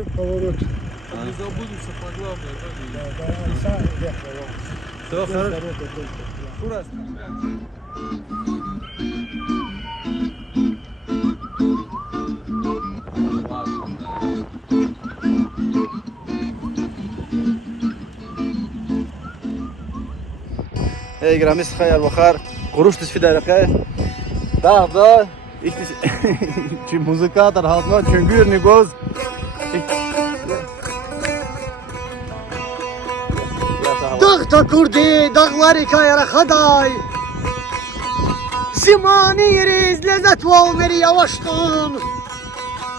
и поворот. Не забудемся по главное, Да, да, сам ехал. Все хорошо. Дорога только. Ураз. Эй, граммис хаяр бахар, куруш тис фидаракай. Да, их чи музыкатор халма чунгюрни гоз. Dağda kurdi, dağları kayara haday. Zimani yeriz, lezzet valmeri yavaştın.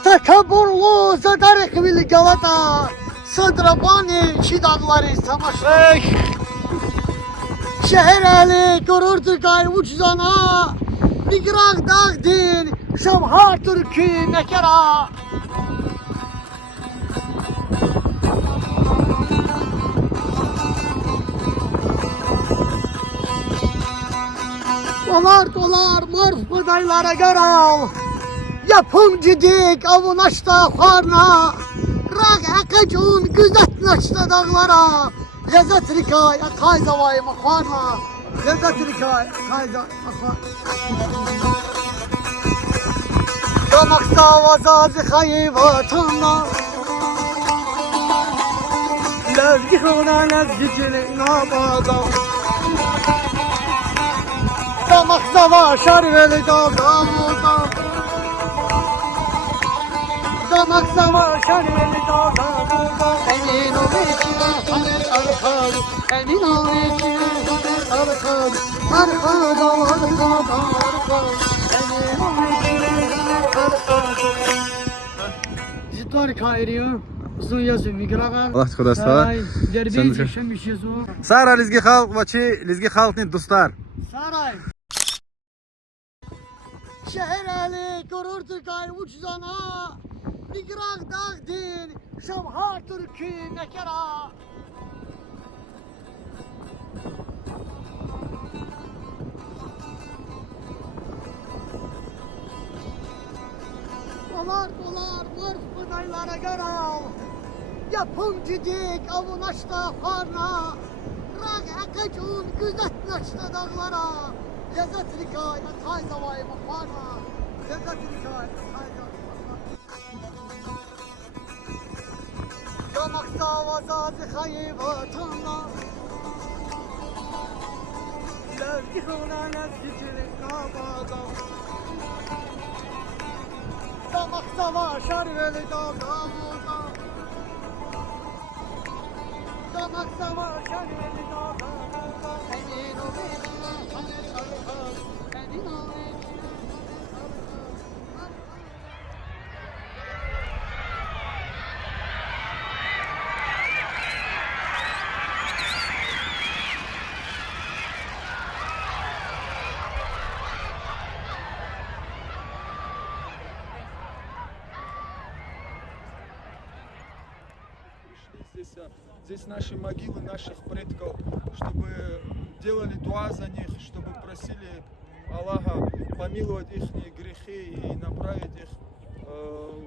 Takaburlu zadarık bil galata. Sadrabani çi dağları samaştın. Şehir eli kururdu gay uçzana. Nigraq dağ din, şamhar türkü nekera. Dolar marf madaylara garal. Yapımcı dik avunaşta farna. Rag akacun güzet naşta dağlara. Lezzet rikay akay zavayı makvarna. Lezzet rikay akay zavayı. Damak savazazı hayı vatanla. Lezgi hına lezgi çili nabada. Damak savaşar veli dağda burada. Damak savaşar veli dağda burada. Emin ol içine haner arkad. Emin ol içine haner arkad. Arkada arkad. Emin ol içine haner arkad. Zitvar kairiyor. Uzun yazıyor migraga. Allah xudasta. Дербейзи шамишезу. Сара лизги халк ва чи лизги халкни дустар. Saray. Şehir eli kururdu gay uçzana. Nigraq dağ din, şamhar türkü nekera. Dolar marf madaylara garal. Yapımcı dik avunaşta farna. Rag akacun güzet naşta dağlara. Lezzet rikay atay zavayı makvarna. Lezzet rikay atay zavayı makvarna. Damak savazazı hayı vatanla. Lezgi hına lezgi çilik nabada. Damak savaşar veli dağda burada. Damak savaşar veli dağda burada. Emin ol içine haner arkad. Emin ol içine haner arkad. Здесь наши могилы наших предков, чтобы делали дуа за них, чтобы просили Аллаха помиловать их грехи и направить их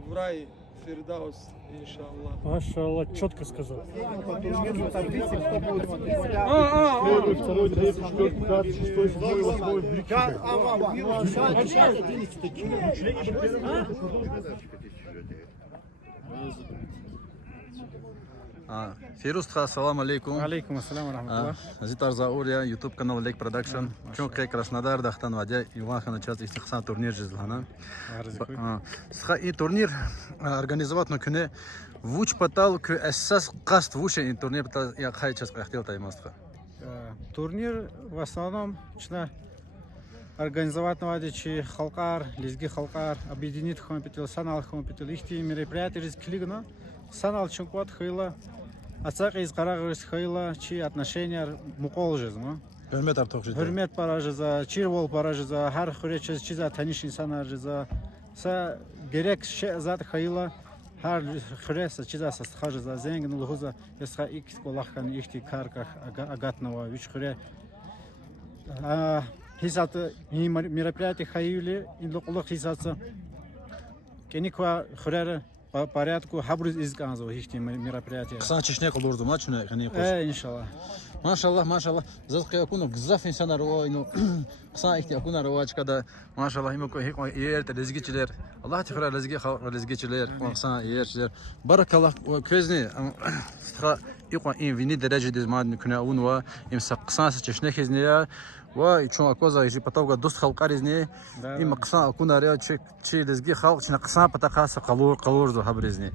в рай Фирдаус, иншаллах. Машаллах, четко сказал. Первый, второй, третий, четвертый, пятый, шестой, седьмой, восьмой, брюки. Фирустха, ассалам алейкум. Алейкум ассалам рахматуллах. Зитар Заурия, YouTube канал Лек Продакшн. Чонкай Краснодар дахтан вадя Ивахан час истихсан турнир жизлана. Сха и турнир организовать на күне вуч патал кü эссас каст вуше и турнир патал я хай час хотел таймастха. Турнир в основном организовать на вадичи халкар, лизги халкар, объединить хомпетил, санал хомпетил, их мероприятия рискливно. Санал чункват хейла, ацак из карагрис хейла, чи отношения мукол жизма. Hürmet artık жиза. Hürmet para жиза, чирвол para жиза, her хуречез чиза таныш insanlar жиза. Sa gerek zat хейла, her хурес чиза састха жиза, зengin лухуза, ясха икс колахкан ихти карках агатного, вич хуре. Хисаты мероприятия хейли, инлокулах хисатса. Кениква хурера по порядку хабруз изганзо ихти мероприятия. Ксан чешне кылурдум ла чуна кани кош. Иншаллах. Машаллах, машаллах. Зат кyakunu гзаф insanlar o ino ksan ihti akuna rovachkada машаллах imo hik yer rezgiçiler. Allah tekrar rezgiçiler, ksan yerçiler. Barakallah közni sta ikwa in vini derecede zman kuna unwa imsa ksan çeşne kezniya ve çoğu koza işi patavga dost halkar izni im ksan akuna ria çi rezgi halk çina ksan patakasa kalurdu habrizni.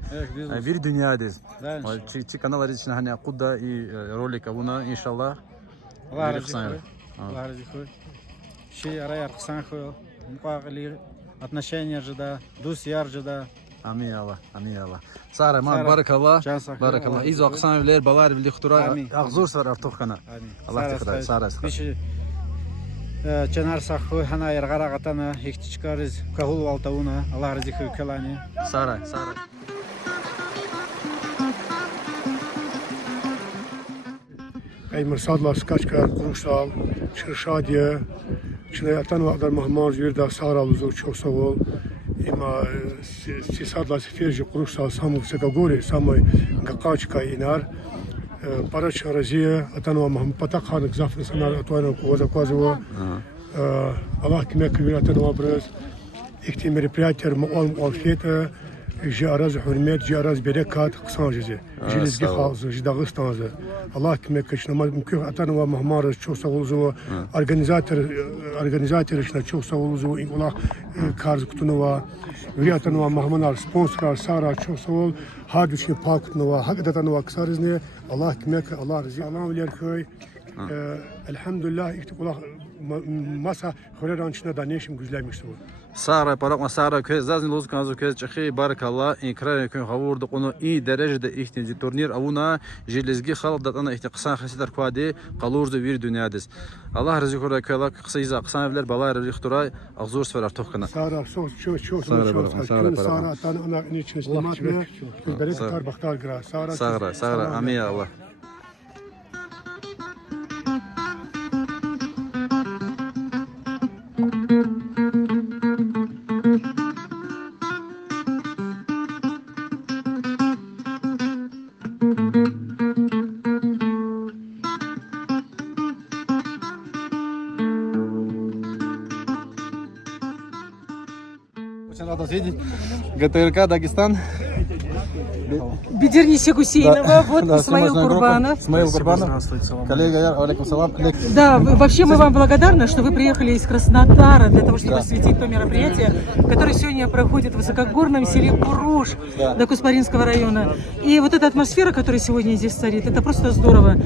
Bir dünyadayız. Çi kanallar için hani akudda rolik abuna inşallah. Allah razı olsun. Allah razı olsun. Şey araya kısan koy. Muqaqili отношения жда, дус яржда. Amin Allah, amin Allah. Sara man barakallah. Barakallah. İzo aksan evler balar bildi xtura. Ağzur sar artıq kana. Allah tekrar Sara. Bişi Çenar sakho hana yargara gatana hikçikariz kahul valtauna Allah razı olsun kalani. Sara. Ey Mirsadlar Skaçkar, Kurumsal, Çırşadiye, Çınayatan Vaqdar Mahmar Zvirda Sağralızu çok sağ ol. Ima Sisadlar Sifirci Kurumsal Samu Sekagori, Samu Gaqaçka inar. Paraç Araziye, Atanova Mahmud Patakhanık Zafın Sanar Atuana Kuvaza Kuvaza. Allah kime kıvir Atanova Brez. İkti meripiyatlar mual fiyatı. Ji araz hürmet, ji araz berekat, kısan jizi. Ji lizgi xalzı, ji Dağıstanzı. Allah kime kışnama mümkün Atanova Mahmar çok sağ oluzu. Organizatör işine çok sağ oluzu. Allah karz kutunova. Veri Atanova Mahmanar sponsorlar Sara çok sağ ol. Har düşün pak kutunova. Hak Atanova kısarızne. Allah kime Allah rızı. Allah bilir köy. Elhamdülillah ihtikullah masa xoreran içine danışım güzlemişti bu. Sara parakma Sara köz zazni loz kanzu köz çxi barakallah inkrar kön havurdu onu iyi derecede ihtinci turnir avuna jelizgi xalq datana ihtiqsan xasidar kwadi qalurdu bir dünyadız. Allah razı olsun köla qısayza qısan evler balar rixtura ağzur sfer toqana. Sara çok Sara atan ana ne çeşnimat ne bere tar baktar gra Sara amin ya Allah. ГТРК Дагестан. Бедернище Гусейнова, вот Исмаил Курбанов. Исмаил Курбанов. Коллега, алейкум салам. Да, вообще мы вам благодарны, что вы приехали из Краснодара для того, чтобы осветить то мероприятие, которое сегодня проходит в высокогорном селе Куруш Докуспаринского района. И вот эта атмосфера, которая сегодня здесь царит, это просто здорово.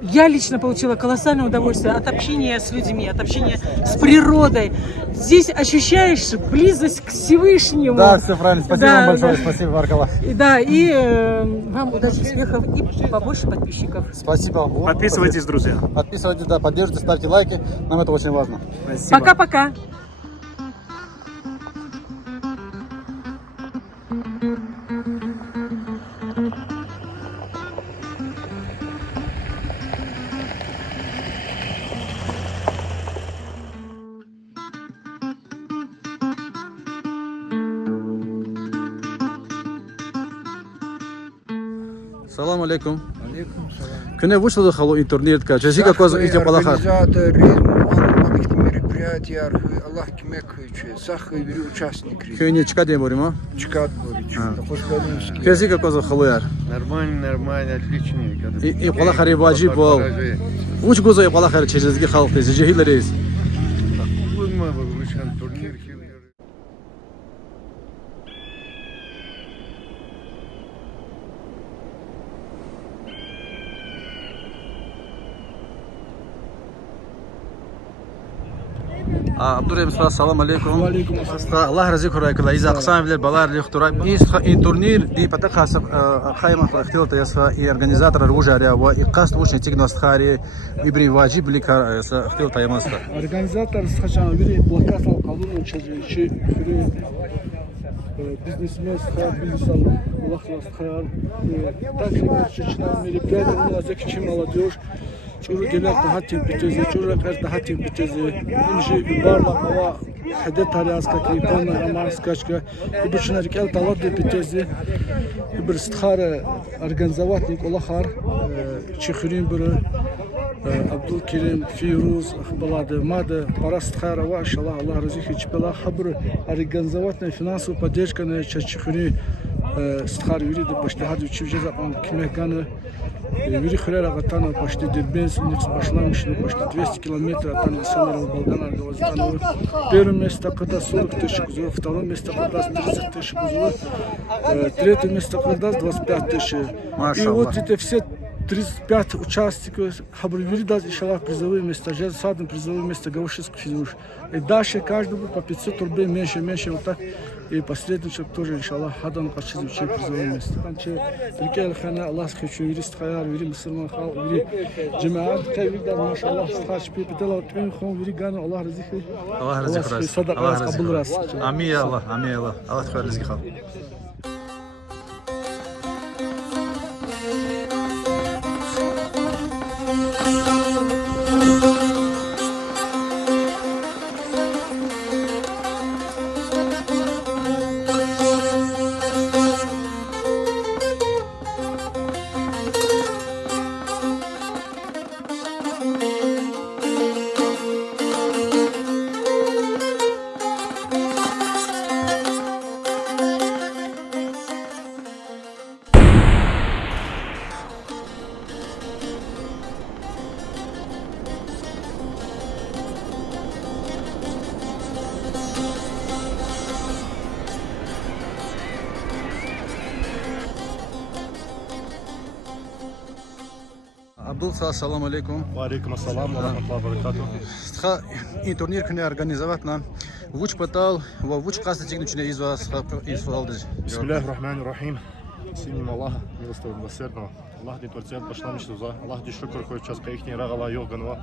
Я лично получила колоссальное удовольствие от общения с людьми, от общения с природой. Здесь ощущаешь близость к Всевышнему. Да, все правильно. Спасибо вам большое. Спасибо, Баркала. Да, и вам удачи, успехов и побольше подписчиков. Спасибо. Подписывайтесь, друзья. Подписывайтесь, да, поддержите, ставьте лайки. Нам это очень важно. Спасибо. Пока-пока. Салам алейкум. Күне вышел хало интернетка. Часика коза идти палаха. Организатор мероприятия, Allah kime kıyçı, sakı bir участник. Күне чика дем боримо. Чикат борич. Часика коза хало яр. Нормально, отлично. И палаха реваджи бол. Уч гоза и палаха чезги халты, жехилерис. Абдуррахим салам алейкум. Allah razı olsun. İza aqsam evler balar lixtura. İn turnir di pataqas khayma xtilta yasfa i organizator rujariya ve iqast ushni tignos khari ibri vacib li xtilta yamasta. Organizator sxaçan biri plakatla kalın çeşitçi бизнесмен бизнесал Allah khayar. Также чечена мероприятие, у нас очень молодежь. Çuru gelek daha tempitezi, çuru kaç daha tempitezi. İnci barla hava hede tariaska ki kona amaskaçka. Bu çuna rikel talat tempitezi. Bir sthara organizavatnik olahar. Çikhrin bir Abdülkerim Firuz Baladı Madı Parasthara wa inşallah Allah razı hiç bela haber organizavatna finansov поддержка на чачхури сthar yuri de başta hadi üçüncü zaman kimekana yuri khirara gatana başta derbens niks başlamıştı başta 200 kilometre atan insanlar Balkanlarda vazgeçtiler. Первое место когда 40 тысяч кузов, второе место когда 30 тысяч кузов, третье место когда 25 тысяч. И вот эти все 35 участников Хабрвили даст иншаллах призовые места, сейчас садом призовые места Гаушевский физуш. И дальше каждому по 500 рублей меньше, вот так. И посредничек тоже иншаллах хадан качез учи призовые места. Анче рикел хана Аллах хочу юрист хаяр, юри мусульман хал, юри джамаат кайвид да машаллах стач пипетела отвен хон юри гана Аллах разихи. Allah razı olsun. Садака Allah razı кабул раз. olsun. Amin ya Allah. Amin ya Allah. Allah khayr rizqi khal. Abdul assalamu alaikum. Валейкум ассалам, ва рахматуллахи ва баракатух. Стха и турнир күне организовать нам. Вуч патал, вуч касты тигнучне из вас из фалдыж. Бисмиллахи рахмани рахим. Синим Аллаха, милостивого милосердного. Аллах ди творцет башламыш за. Аллах ди шукр кой час кайхни рагала йоганва.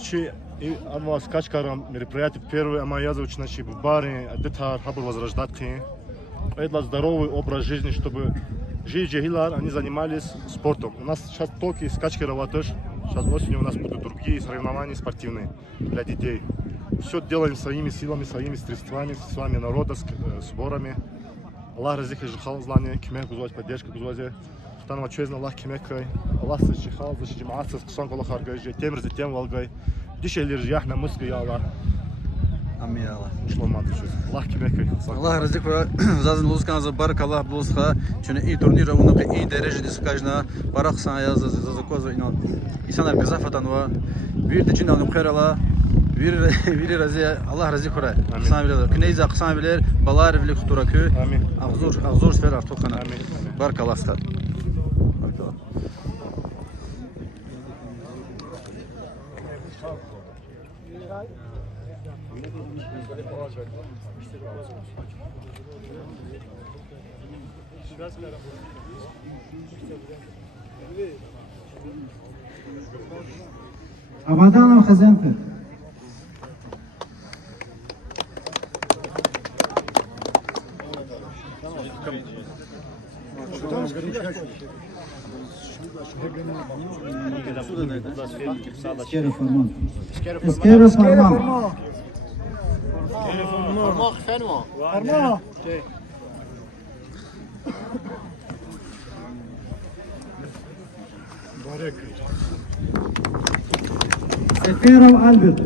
Чи и ама скачкарам мероприятие первое ама языч начи в баре, детар хабр возрождать ки. Это здоровый образ жизни, чтобы жили они занимались спортом. У нас сейчас только скачки работаешь. Сейчас осенью у нас будут другие соревнования спортивные для детей. Все делаем своими силами, своими средствами, с вами народа, сборами. Аллах разихи жихал знание, кимех гузвать, поддержка гузвать. Хтанова честно Аллах кимехай. Аллах сочихал, зачиматься, ксон колох аргай, тем тем волгай. Дишелер жях на мысли я Аллах. Amin ya Allah. Шломат чуз. Аллах кимехай. Allah razı olsun. Zazın luzkan za barak Allah bulsa. Çünkü iyi turnir onu ki iyi derecede sıkajna. Barak sana yaz za koza inan. İnsanlar mezafatan var. Bir de cinnanım khair Allah. Bir razı Allah razı kura. Sana bilir. Kneyza kısan bilir. Balar bilir kuturakü. Amin. Ağzur sfer artık kana. Amin. Barak Allah sıkar. Абаданов Хазенко. Скеров Фарман. Сеферов Альберт.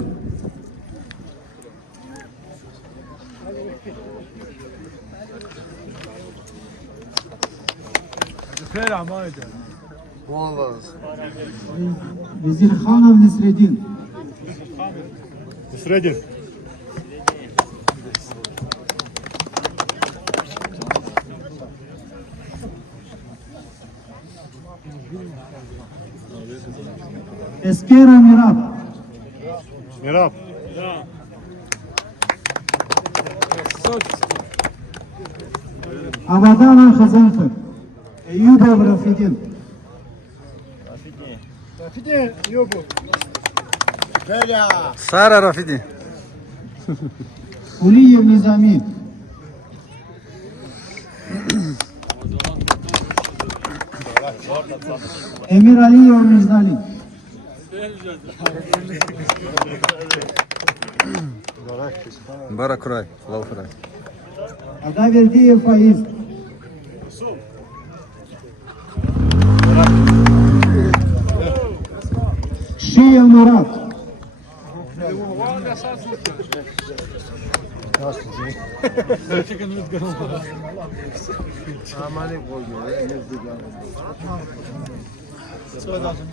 Визирханов Несредин. Средин. Эскера Мираб. Мираб. Абаданов Хазенко. Эюбов Рафидин. Sara Rafidi. Улиев Низами. Emir Aliyev Müjdali. Barakuray, Laufuray. Agaverdiyev Faiz. Шиев Марат.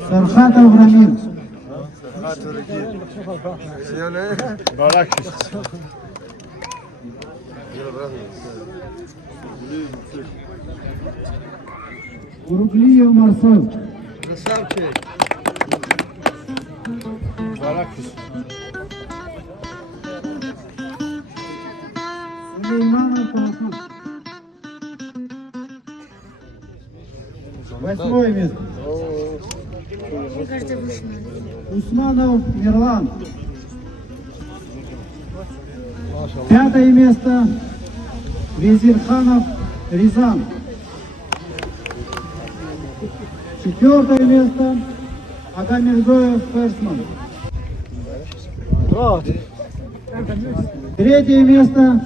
Сархатов Рамил. Уруглиев Марсел. Сулейманов Пахам. 8 место. Усманов Мирлан. 5 место. Визирханов Рязан. 4 место. Агамирзоев Ферсман. 3 место.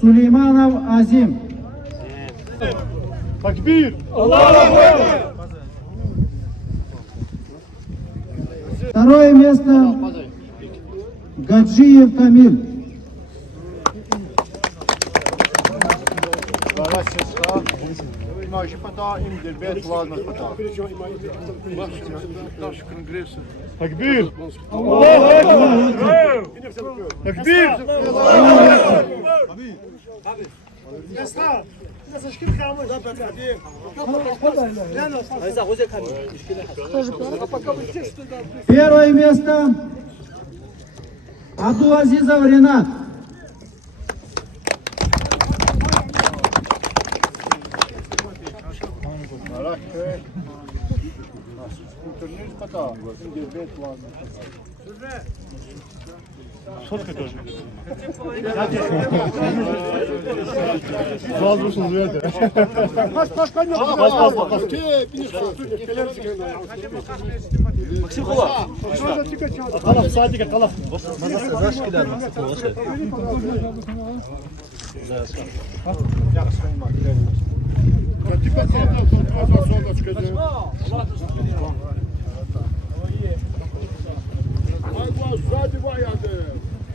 Сулейманов Азим. Takbir! 2 место. Гаджиев Камиль. Takbir! Allahu Takbir! Первое место. Абдулазизов Ренат.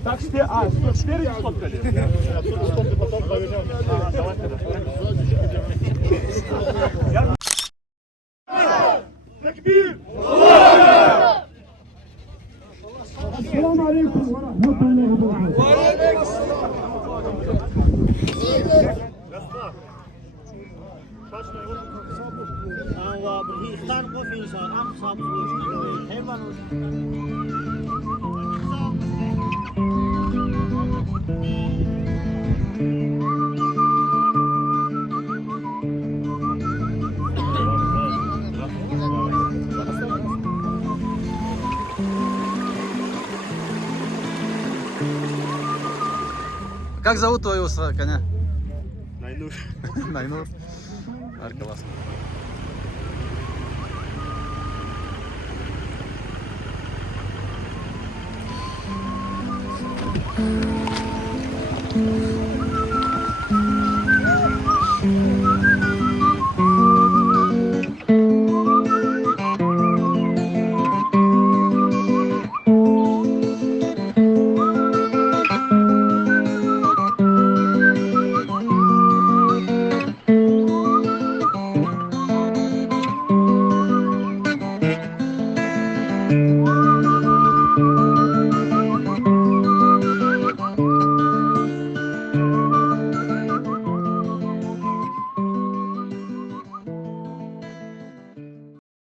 Так что, 104 сфоткали? Takbir! Assalamu alaikum wa rahmatullahi wa Как зовут твоего коня? Найнур. Найнур. Классно.